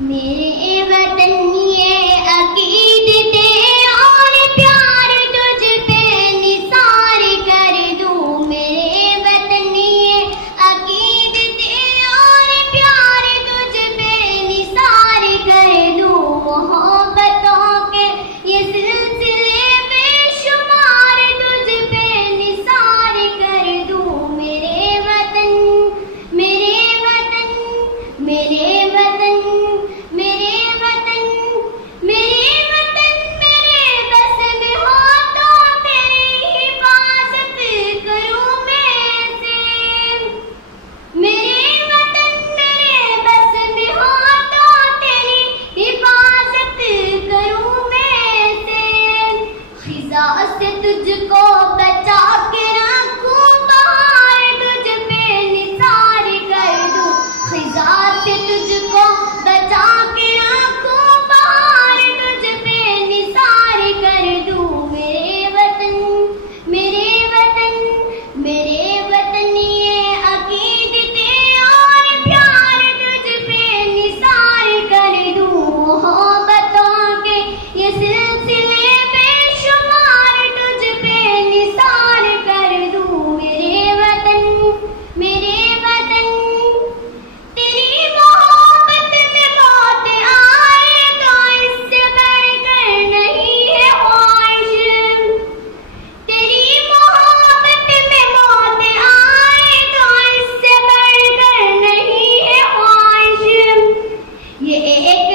मेरे वतन ये अकीदते और प्यार तुझ पे निसार कर दूं। मेरे वतन ये अकीदते और प्यार तुझ पे निसार कर दूं। मोहब्बतों के ये सिलसिले बेशुमार तुझ पे निसार कर दूं। मेरे वतन मेरे वतन मेरे वतन मेरे वतन मेरे वतन मेरे बस में हो तो तेरी हिफाजत करूं मैं से। मेरे वतन मेरे बस में हो तो तेरी हिफाजत करूं मैं से। खिजा से तुझको बचा के रखूं, बहार तुझ पे निसार कर दूं। खिजा से तुझको बचा के रखूं, बहार तुझ पे निसार कर दूं। मेरे वतन मेरे वतन मेरे वतन ये अकीदते और प्यार तुझ पे निसार कर दूं। मोहब्बतों के ये सिलसिले बेशुमार तुझ पे निसार कर दूं। मेरे वतन मेरे वतन तेरी मोहब्बत में मौत आए तो इससे बढ़कर नहीं है ख्वाहिश। तेरी मोहब्बत में मौत आए तो इससे बढ़कर नहीं है ख्वाहिश। ये एक